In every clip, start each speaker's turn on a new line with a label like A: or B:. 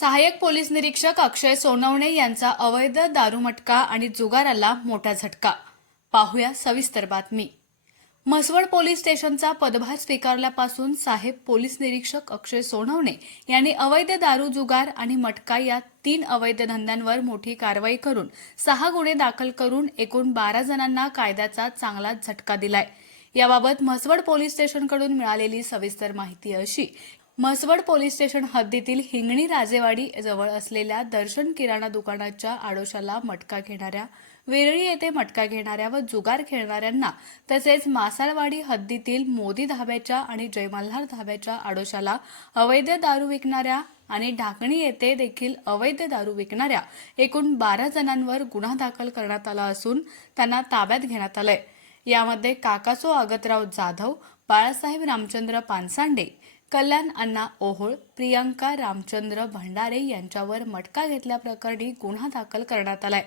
A: सहाय्यक पोलीस निरीक्षक अक्षय सोनवणे यांचा अवैध दारूमटका आणि जुगाराला मोठा झटका. पाहूया सविस्तर बातमी. म्हसवड पोलीस स्टेशनचा पदभार स्वीकारल्यापासून साहेब पोलीस निरीक्षक अक्षय सोनवणे यांनी अवैध दारू जुगार आणि मटका या तीन अवैध धंद्यांवर मोठी कारवाई करून सहा गुन्हे दाखल करून एकूण बारा जणांना कायद्याचा चांगला झटका दिलाय. याबाबत म्हसवड पोलीस स्टेशनकडून मिळालेली सविस्तर माहिती अशी म्हसवड पोलीस स्टेशन हद्दीतील हिंगणी राजेवाडी जवळ असलेल्या दर्शन किराणा दुकानाच्या आडोशाला मटका घेणाऱ्या वेरळी येथे मटका घेणाऱ्या व जुगार खेळणाऱ्यांना तसेच मासाळवाडी हद्दीतील मोदी धाब्याच्या आणि जयमल्हार धाब्याच्या आडोशाला अवैध दारू विकणाऱ्या आणि ढाकणी येथे देखील अवैध दारू विकणाऱ्या एकूण बारा जणांवर गुन्हा दाखल करण्यात आला असून त्यांना ताब्यात घेण्यात आलंय. यामध्ये काकासो आगतराव जाधव बाळासाहेब रामचंद्र पानसांडे कल्याण अण्णा ओहोळ प्रियांका रामचंद्र भंडारे यांच्यावर मटका घेतल्याप्रकरणी गुन्हा दाखल करण्यात आलाय.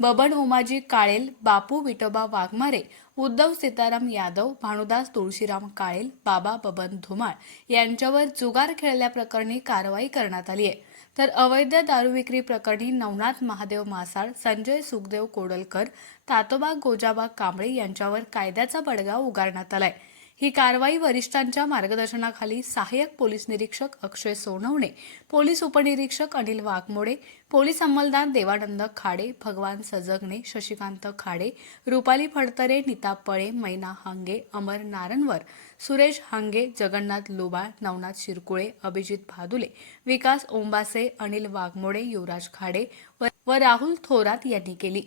A: बबन उमाजी काळेल बापू विठोबा वाघमारे उद्धव सीताराम यादव भानुदास तुळशीराम काळेल बाबा बबन धुमाळ यांच्यावर जुगार खेळल्याप्रकरणी कारवाई करण्यात आली आहे तर अवैध दारू विक्री प्रकरणी नवनाथ महादेव मासाळ संजय सुखदेव कोडलकर तातोबा गोजाबा कांबळे यांच्यावर कायद्याचा बडगा उगारण्यात आलाय. ही कारवाई वरिष्ठांच्या मार्गदर्शनाखाली सहाय्यक पोलीस निरीक्षक अक्षय सोनवणे पोलीस उपनिरीक्षक अनिल वाघमोडे पोलीस अंमलदार देवानंद खाडे भगवान सजगणे शशिकांत खाडे रुपाली फडतरे नीता पळे मैना हांगे अमर नारनवर सुरेश हांगे जगन्नाथ लुबाळ नवनाथ शिरकुळे अभिजित भादुले विकास ओंबासे अनिल वाघमोडे युवराज खाडे व- व राहुल थोरात यांनी केली.